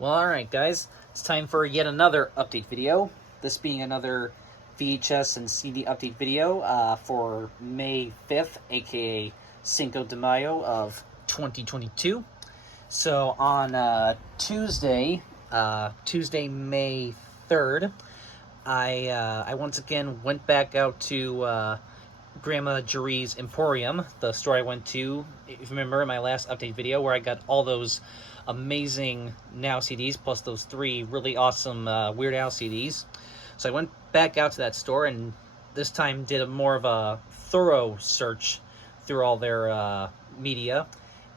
Well, alright guys, it's time for yet another update video. This being another VHS and CD update video for May 5th, aka Cinco de Mayo of 2022. So on Tuesday, May 3rd, I once again went back out to Grandma Jerry's Emporium, the store I went to, if you remember in my last update video, where I got all those amazing Now CDs, plus those 3 really awesome Weird Al CDs. So I went back out to that store, and this time did more of a thorough search through all their media,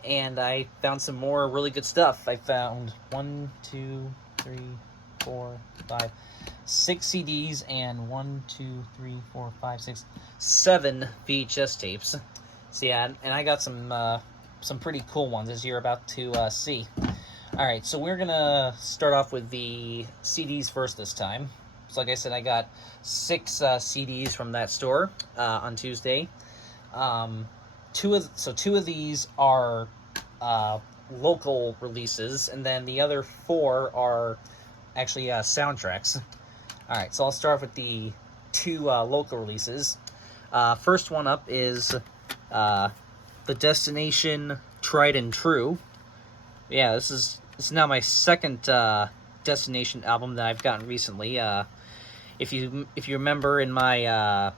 and I found some more really good stuff. I found 1, 2, 3, 4, 5, 6 CDs and 1, 2, 3, 4, 5, 6, 7 VHS tapes. So yeah, and I got some pretty cool ones, as you're about to see. All right, so we're gonna start off with the CDs first this time. So like I said, I got 6 CDs from that store on Tuesday. Two of these are local releases, and then the other 4 are actually soundtracks. All right, so I'll start with the 2 local releases. First one up is the Destination Tried and True. Yeah, this is now my second Destination album that I've gotten recently. If you remember in my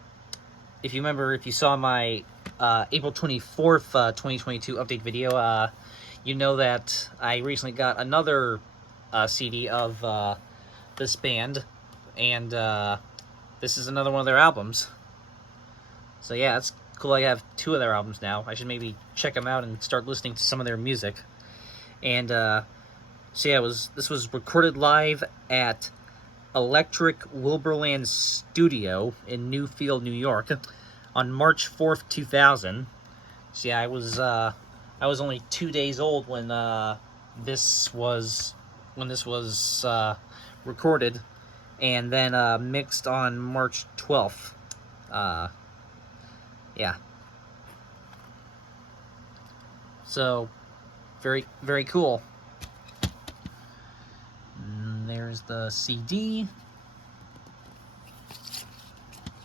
if you saw my April 24th 2022 update video, you know that I recently got another CD of this band, and this is another one of their albums. So yeah, it's cool. I have 2 of their albums now. I should maybe check them out and start listening to some of their music. And so yeah, this was recorded live at Electric Wilburland Studio in Newfield, New York, on March 4th, 2000. So yeah, I was only 2 days old when this was recorded, and then mixed on March 12th. Yeah. So, very, very cool. And there's the CD.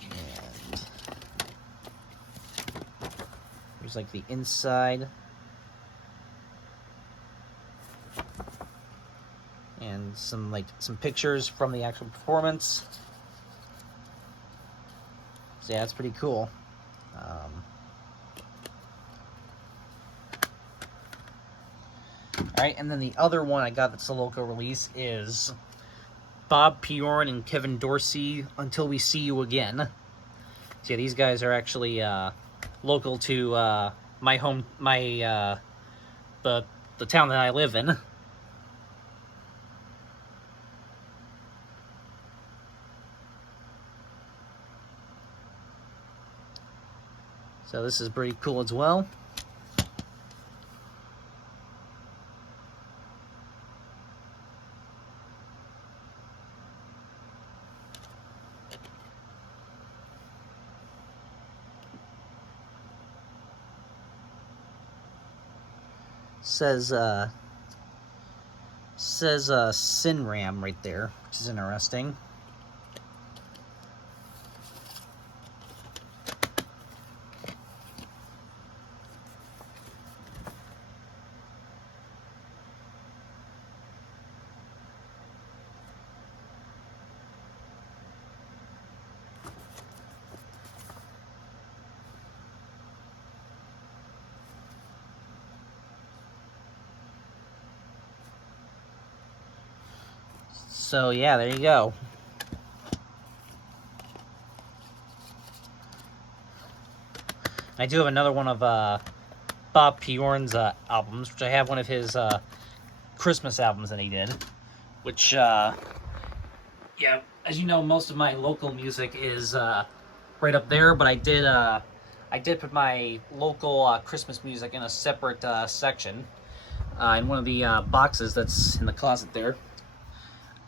And there's like the inside. And some pictures from the actual performance. So yeah, it's pretty cool. Alright, and then the other one I got that's a local release is Bob Piorn and Kevin Dorsey, Until We See You Again. So yeah, these guys are actually local to the town that I live in. So this is pretty cool as well. Says Sinram right there, which is interesting. So yeah, there you go. I do have another one of Bob Piorn's albums, which I have one of his Christmas albums that he did, which yeah, as you know, most of my local music is right up there, but I did put my local Christmas music in a separate section in one of the boxes that's in the closet there.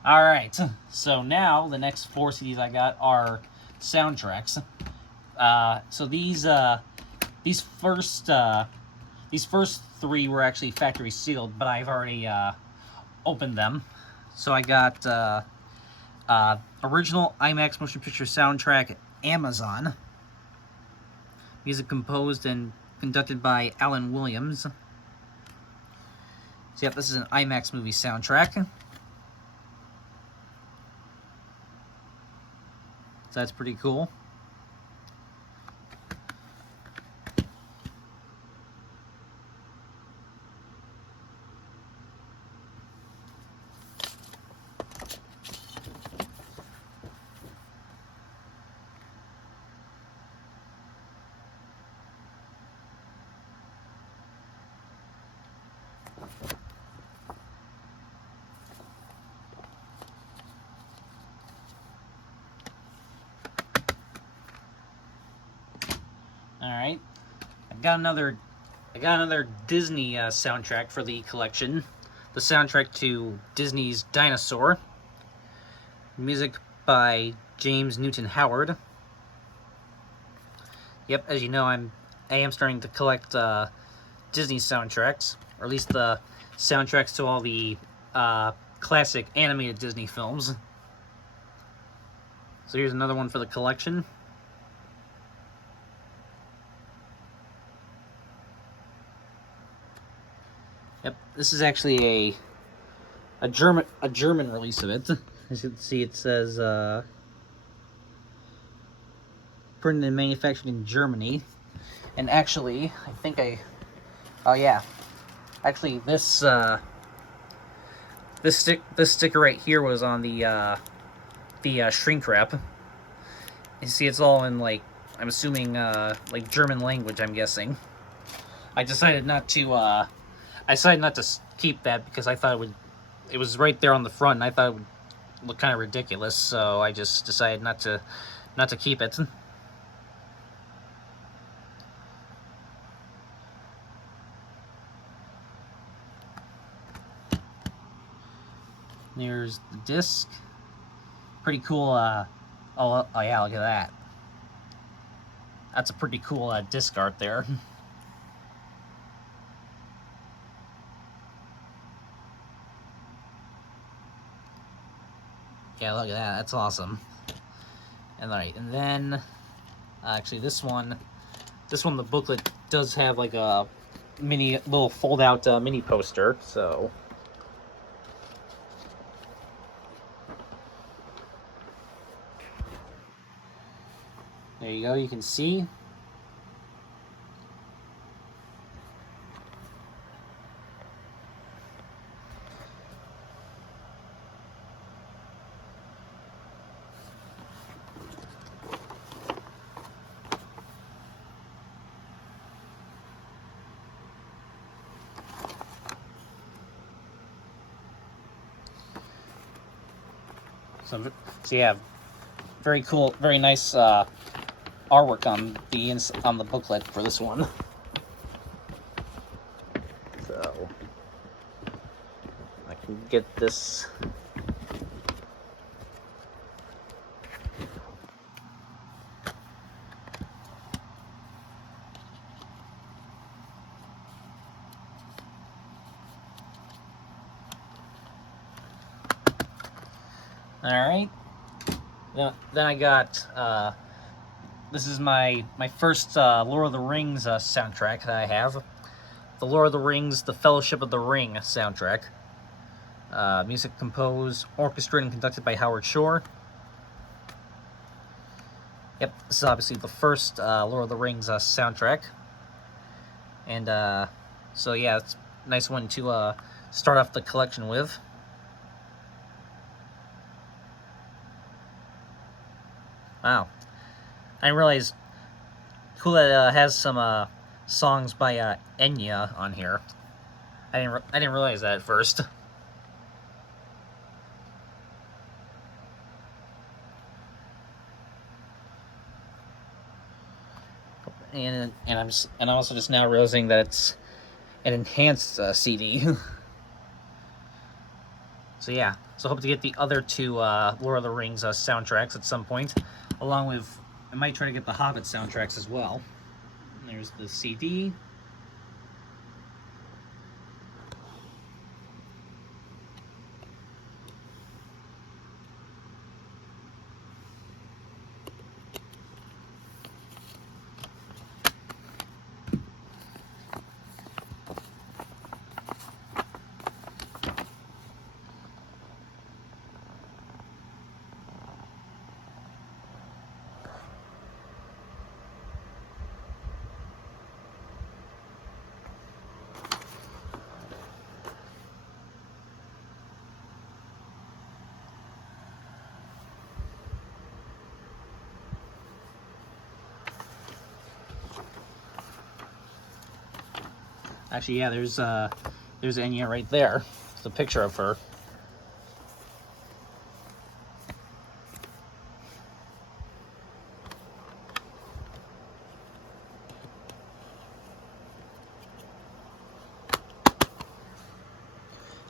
Alright, so now the next 4 CDs I got are soundtracks. So these first 3 were actually factory sealed, but I've already open them. So I got original Imax motion picture soundtrack, Amazon. Music composed and conducted by Alan Williams. So yep, this is an Imax movie soundtrack. So that's pretty cool. All right, I got another Disney soundtrack for the collection. The soundtrack to Disney's Dinosaur. Music by James Newton Howard. Yep, as you know, I am starting to collect Disney soundtracks, or at least the soundtracks to all the classic animated Disney films. So here's another one for the collection. Yep, this is actually a German release of it. As you can see, it says printed and manufactured in Germany. And actually, oh yeah, actually this sticker right here was on the shrink wrap. You see, it's all in, like, I'm assuming like German language, I'm guessing. I decided not to keep that because I thought it was right there on the front, and I thought it would look kind of ridiculous, so I just decided not to keep it. There's the disc. Pretty cool. Oh yeah, look at that. That's a pretty cool disc art there. Yeah, look at that. That's awesome. And alright, and then actually this one, the booklet does have like a little fold-out mini poster. So there you go. You can see. So yeah, very cool, very nice artwork on the booklet for this one. So I can get this. All right. Then I got this is my first Lord of the Rings soundtrack that I have. The Lord of the Rings, The Fellowship of the Ring soundtrack. Music composed, orchestrated, and conducted by Howard Shore. Yep, this is obviously the first Lord of the Rings soundtrack. And so yeah, it's a nice one to start off the collection with. Wow, I didn't realize. Cool that it has some songs by Enya on here. I didn't realize that at first. And I'm also just now realizing that it's an enhanced CD. So yeah, so hope to get the other two Lord of the Rings soundtracks at some point, along with, I might try to get the Hobbit soundtracks as well. And there's the CD. Actually, yeah, there's Enya right there. It's a picture of her.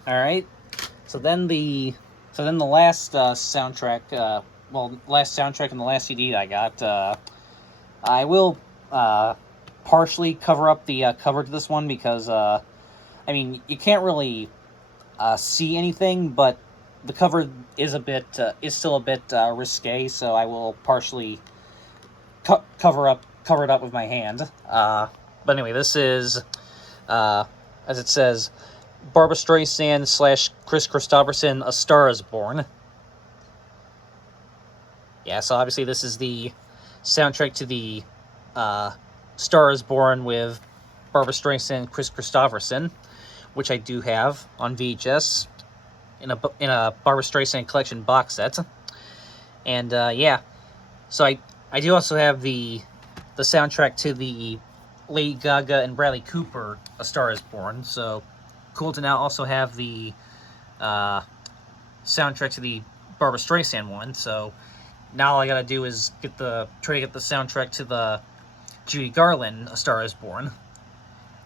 All right. So then the last soundtrack, last soundtrack and the last CD I got, I will partially cover up the cover to this one because, I mean, you can't really see anything, but the cover is is still a bit risque, so I will partially cover it up with my hand. But anyway, this is, as it says, Barbra Streisand / Chris Christopherson, A Star Is Born. Yeah, so obviously this is the soundtrack to the Star Is Born with Barbra Streisand, Chris Christopherson, which I do have on VHS in a Barbra Streisand collection box set. And yeah, so I do also have the soundtrack to the Lady Gaga and Bradley Cooper, A Star Is Born. So cool to now also have the soundtrack to the Barbra Streisand one. So now all I gotta do is try to get the soundtrack to the Judy Garland, A Star Is Born.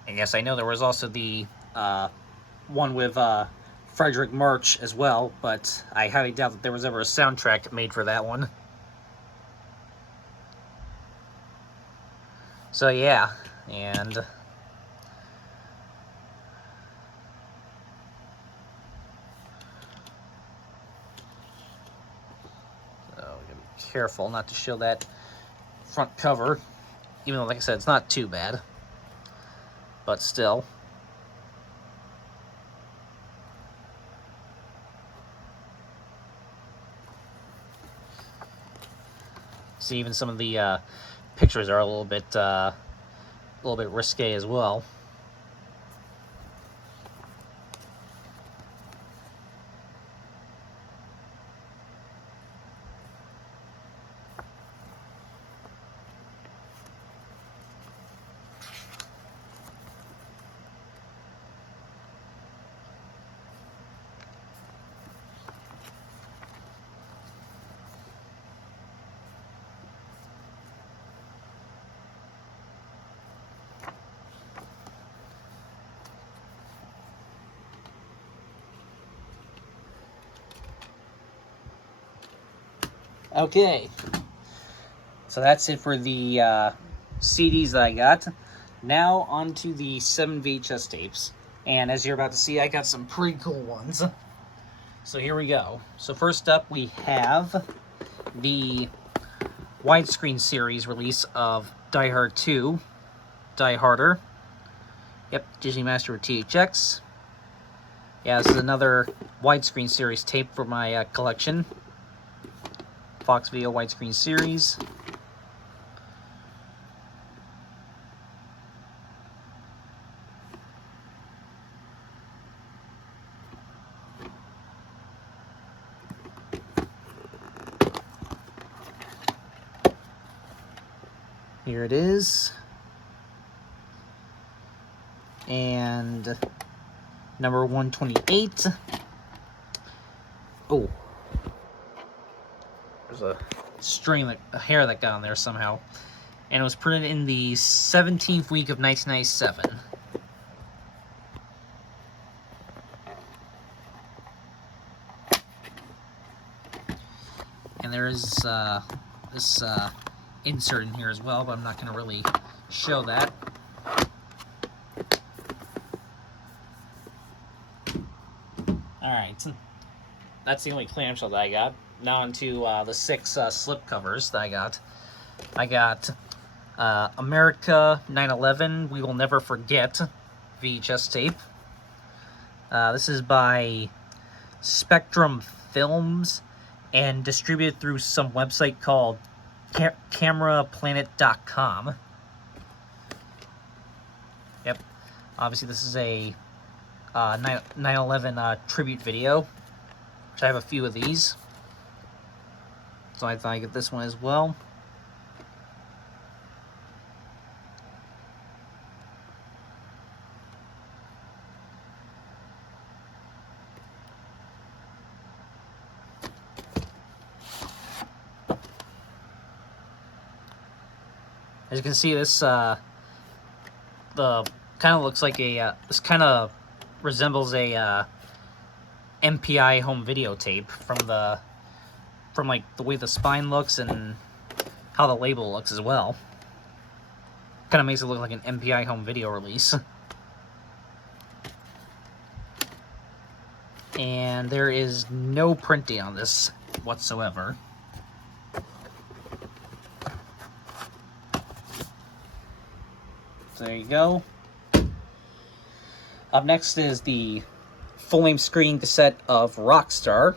And yes, I know there was also the one with Frederick March as well, but I highly doubt that there was ever a soundtrack made for that one. So yeah, and so we gotta be careful not to show that front cover, even though, like I said, it's not too bad, but still. See, even some of the pictures are a little bit risque as well. Okay, so that's it for the CDs that I got. Now onto the 7 VHS tapes, and as you're about to see, I got some pretty cool ones. So here we go. So first up, we have the widescreen series release of Die Hard 2, Die Harder. Yep, Disney Master with THX. Yeah, this is another widescreen series tape for my collection. Fox Video widescreen series. Here it is. And number 128. Oh. There's a hair that got on there somehow. And it was printed in the 17th week of 1997. And there is this insert in here as well, but I'm not going to really show that. Alright, that's the only clamshell that I got. Now onto the 6 slip covers that I got. I got America 9/11, We Will Never Forget VHS tape. This is by Spectrum Films and distributed through some website called CameraPlanet.com. Yep. Obviously, this is a 9/11 tribute video, which I have a few of these. So I thought I'd get this one as well. As you can see, this the kind of looks like a this kind of resembles a MPI home videotape from like the way the spine looks and how the label looks as well. Kind of makes it look like an MPI home video release. And there is no printing on this whatsoever. So there you go. Up next is the full-length screen cassette of Rockstar.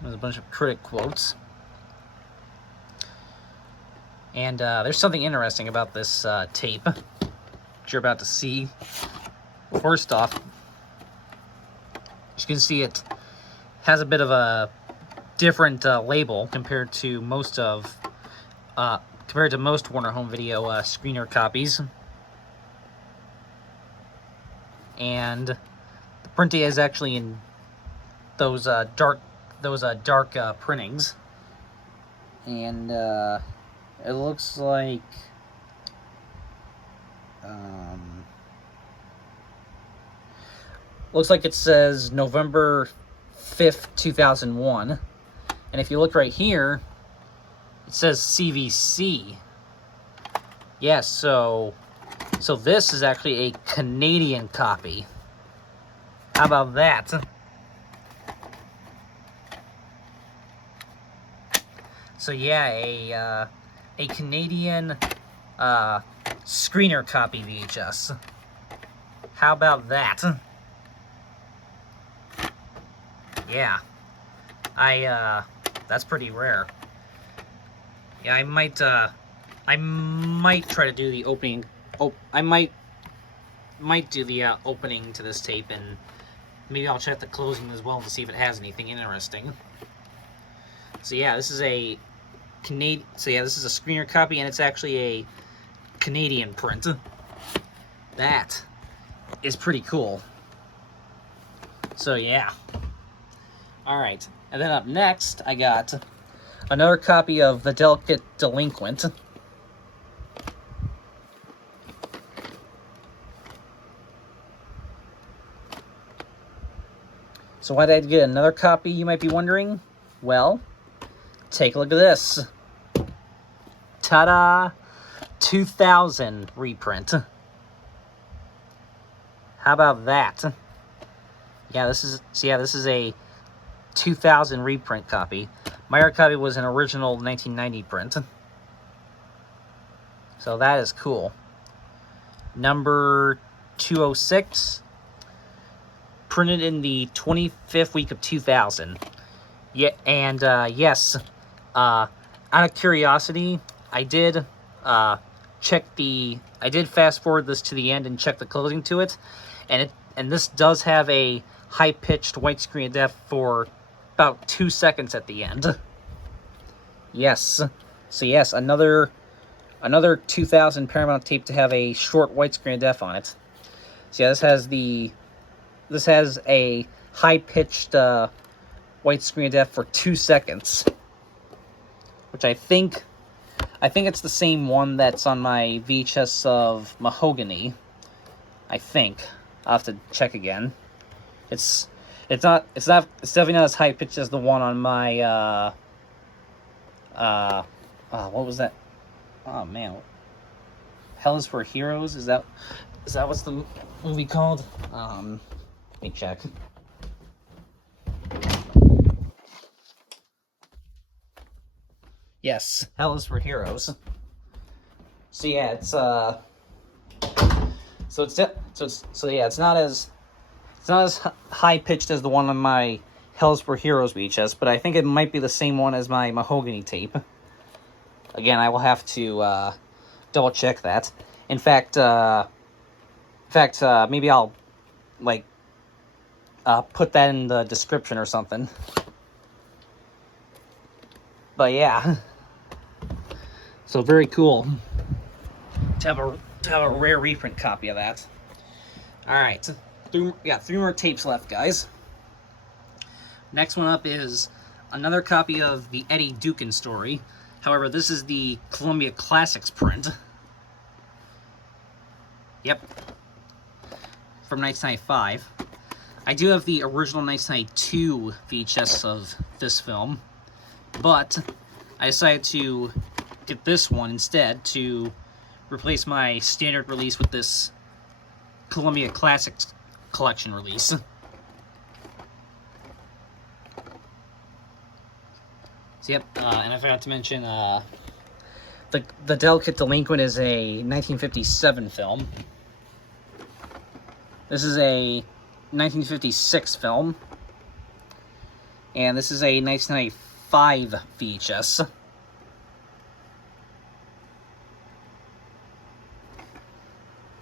There's a bunch of critic quotes. And there's something interesting about this tape that you're about to see. First off, as you can see, it has a bit of a different label compared to most Warner Home Video screener copies. And the printing is actually in those dark printings, and it looks like it says November 5th, 2001, and if you look right here, it says CVC. Yes, so this is actually a Canadian copy. How about that? So yeah, a Canadian screener copy VHS. How about that? Yeah, that's pretty rare. Yeah, I might try to do the opening. Oh, I might do the opening to this tape, and maybe I'll check the closing as well to see if it has anything interesting. So yeah, this is a this is a screener copy, and it's actually a Canadian print. That is pretty cool. So yeah. Alright, and then up next, I got another copy of the Delinquent. So why did I get another copy, you might be wondering? Well, take a look at this. Ta-da! 2000 reprint. How about that? Yeah, this is a 2000 reprint copy. My other copy was an original 1990 print. So that is cool. Number 206. Printed in the 25th week of 2000. Yeah, and yes, out of curiosity, I did fast forward this to the end and check the closing to it, and this does have a high-pitched widescreen depth for about 2 seconds at the end. Yes, so yes, another 2000 Paramount tape to have a short widescreen depth on it. So yeah, this has a high-pitched widescreen depth for 2 seconds, which I think it's the same one that's on my VHS of Mahogany. I think I'll have to check again. It's definitely not as high pitched as the one on my what was that? Oh man, Hell is for Heroes. Is that what's the movie called? Let me check. Yes, Hell is for Heroes. So yeah, it's it's not as high pitched as the one on my Hell is for Heroes VHS, but I think it might be the same one as my Mahogany tape. Again, I will have to double check that. In fact, maybe I'll put that in the description or something. But yeah, so very cool to have a rare reprint copy of that. All right, so got 3 more tapes left, guys. Next one up is another copy of the Eddie Dukin story. However, this is the Columbia Classics print. Yep, from 1995. I do have the original 1992 VHS of this film, but I decided to get this one instead to replace my standard release with this Columbia Classics collection release. So yep, and I forgot to mention, the Delinquent is a 1957 film. This is a 1956 film. And this is a 1995 VHS.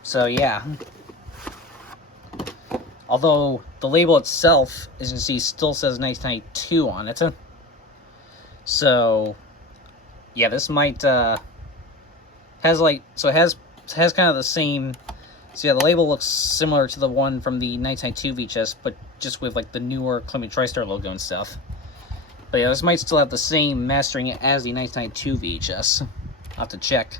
So yeah. Although the label itself, as you can see, still says 1992 on it. So yeah, this might has like, so it has kind of the same. So yeah, the label looks similar to the one from the 1992 VHS, but just with like the newer Columbia TriStar logo and stuff. But yeah, this might still have the same mastering as the 1992 VHS. I'll have to check.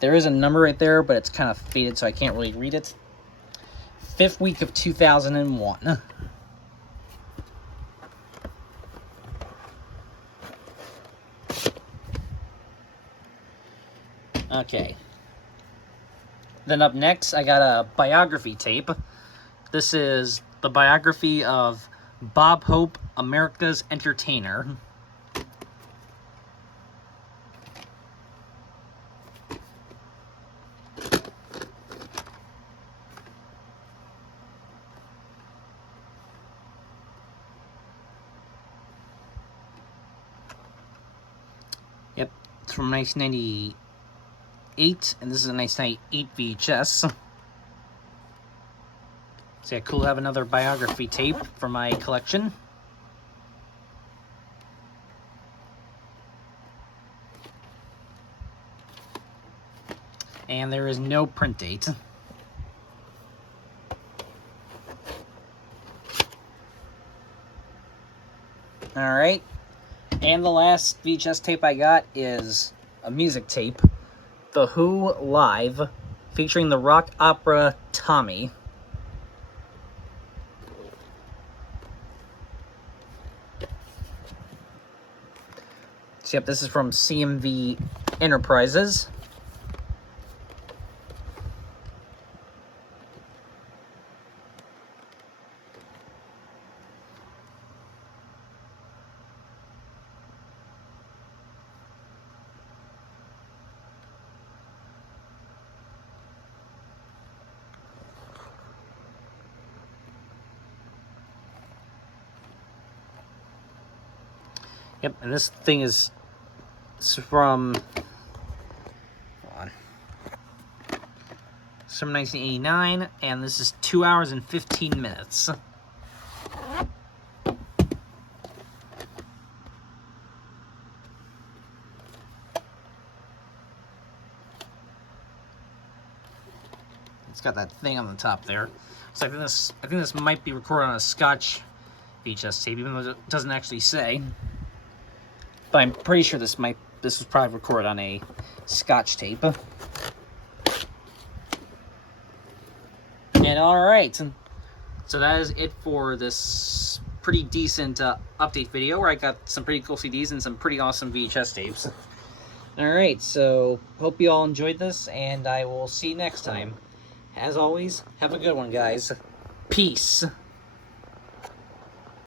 There is a number right there, but it's kind of faded, so I can't really read it. 5th week of 2001. Okay. Then up next, I got a biography tape. This is the biography of Bob Hope, America's Entertainer. Yep, it's from 1998, and this is a 1998 VHS. So yeah, cool to have another biography tape for my collection. And there is no print date. Alright. And the last VHS tape I got is a music tape. The Who Live, featuring the rock opera Tommy. So yep, this is from CMV Enterprises. Yep, and this thing is from, hold on, it's from 1989, and this is 2 hours and 15 minutes. It's got that thing on the top there. So I think this might be recorded on a Scotch VHS tape, even though it doesn't actually say. But I'm pretty sure this was probably recorded on a Scotch tape. And alright, so that is it for this pretty decent update video, where I got some pretty cool CDs and some pretty awesome VHS tapes. Alright, so hope you all enjoyed this, and I will see you next time. As always, have a good one, guys. Peace.